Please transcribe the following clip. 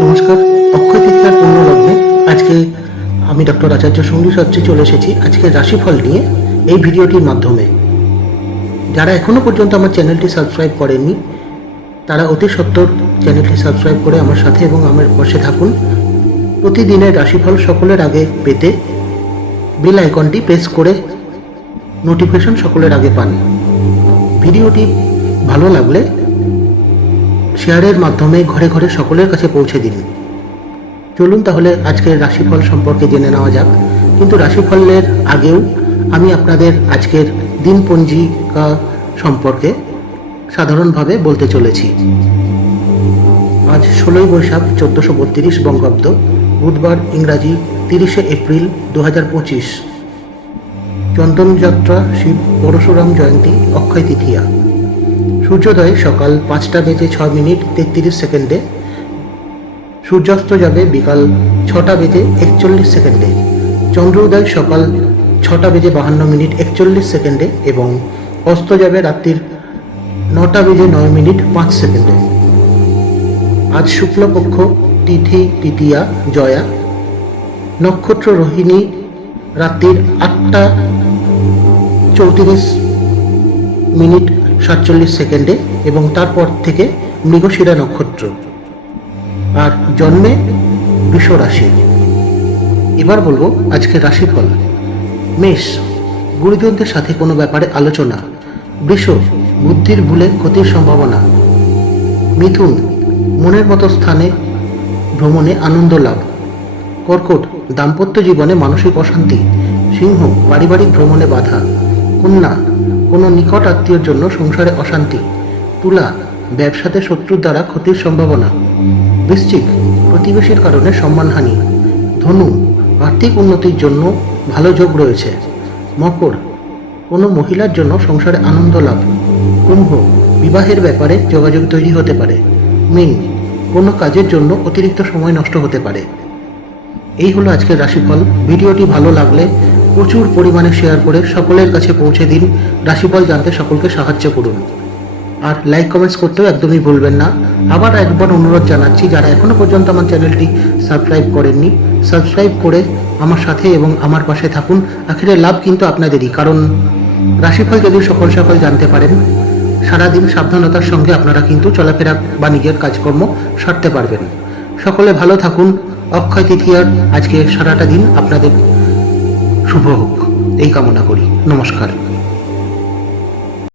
নমস্কার। অক্ষয় তৃতীয়ার পুণ্যলগ্নে আজকে আমি ডক্টর আচার্য সঙ্গী সচ্চে চলে এসেছি আজকে রাশিফল নিয়ে এই ভিডিওটির মাধ্যমে। যারা এখনো পর্যন্ত আমার চ্যানেলটি সাবস্ক্রাইব করেননি তারা অতি সত্বর চ্যানেলটি সাবস্ক্রাইব করে আমার সাথে এবং আমার পাশে থাকুন। প্রতিদিনের রাশিফল সকলের আগে পেতে বেল আইকনটি প্রেস করে নোটিফিকেশন সকলের আগে পান। ভিডিওটি ভালো লাগলে শেয়ারের মাধ্যমে ঘরে ঘরে সকলের কাছে পৌঁছে দিন। চলুন তাহলে আজকের রাশিফল সম্পর্কে জেনে নেওয়া যাক। কিন্তু রাশিফলের আগেও আমি আপনাদের আজকের দিন পঞ্জিকা সম্পর্কে সাধারণভাবে বলতে চলেছি। আজ 16ই বৈশাখ 1432 বঙ্গাব্দ, বুধবার, ইংরাজি 30শে এপ্রিল 2025। চন্দনযাত্রা, শিব পরশুরাম জয়ন্তী, অক্ষয় তৃতীয়া। সূর্যোদয় সকাল 5:06:33। সূর্যাস্ত যাবে বিকাল 6:41। চন্দ্রোদয় সকাল 6:52:41 এবং অস্ত যাবে রাত্রির 9:09:05। আজ শুক্লপক্ষ, তিথি তৃতীয়া, জয়া, নক্ষত্র রোহিণী, রাত্রির 8:34:47 এবং তারপর থেকে মৃগশিরা নক্ষত্র। আর জন্মে বৃষ রাশি। এবার বলবো আজকের রাশিফল। মেষ, গুরুজনদের সাথে কোনো ব্যাপারে আলোচনা। বৃষ, বুদ্ধির ভুলে ক্ষতির সম্ভাবনা। মিথুন, মনের মতো স্থানে ভ্রমণে আনন্দ লাভ। কর্কট, দাম্পত্য জীবনে মানসিক অশান্তি। সিংহ, পারিবারিক ভ্রমণে বাধা। কন্যা, কোনো নিকট আত্মীয়র জন্য সংসারে অশান্তি। তুলা, ব্যবসাতে শত্রুর দ্বারা ক্ষতির সম্ভাবনা। বৃশ্চিক, প্রতিবেশীর কারণে সম্মানহানি। ধনু, আর্থিক উন্নতির জন্য ভালো যোগ রয়েছে। মকর, কোনো মহিলার জন্য সংসারে আনন্দ লাভ। কুম্ভ, বিবাহের ব্যাপারে যোগাযোগ তৈরি হতে পারে। মীন, কোনো কাজের জন্য অতিরিক্ত সময় নষ্ট হতে পারে। এই হলো আজকের রাশিফল। ভিডিওটি ভালো লাগলে প্রচুর পরিমাণে শেয়ার করে সকলের কাছে পৌঁছে দিন। রাশিফল জানতে সকলকে সাহায্য করুন। আর লাইক কমেন্টস করতেও একদমই ভুলবেন না। আবার একবার অনুরোধ জানাচ্ছি, যারা এখনো পর্যন্ত আমার চ্যানেলটি সাবস্ক্রাইব করেননি, সাবস্ক্রাইব করে আমার সাথে এবং আমার পাশে থাকুন। আখেরে লাভ কিন্তু আপনাদেরই, কারণ রাশিফল যদি সকল জানতে পারেন, সারাদিন সাবধানতার সঙ্গে আপনারা কিন্তু চলাফেরা বা নিজের কাজকর্ম সারতে পারবেন। সকলে ভালো থাকুন। অক্ষয় তৃতীয়ার আজকে সারাটা দিন আপনাদের শুভ হোক এই কামনা করি। নমস্কার।